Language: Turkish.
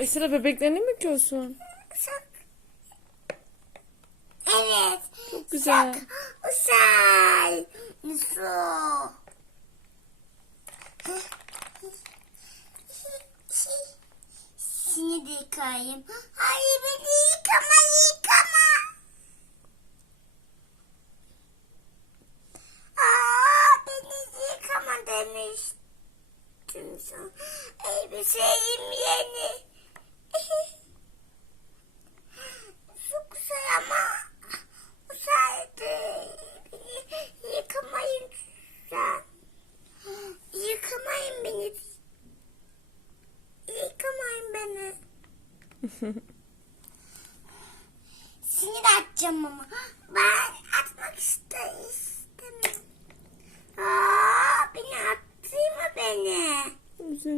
Esra bebeklerini mi yıkıyorsun? Çok. Evet. Çok güzel. Çok güzel. Su. Seni de yıkayayım. Hayır beni yıkama yıkama. Aa, beni yıkama demiştim sana. Elbiseyim yeni. Çok güzel ama güzeldi. Beni yıkamayın lütfen. Yıkamayın beni. Yıkamayın beni. Seni de atacağım ama. Ben atmak iste- istemiyorum. Aa, beni attı mı beni?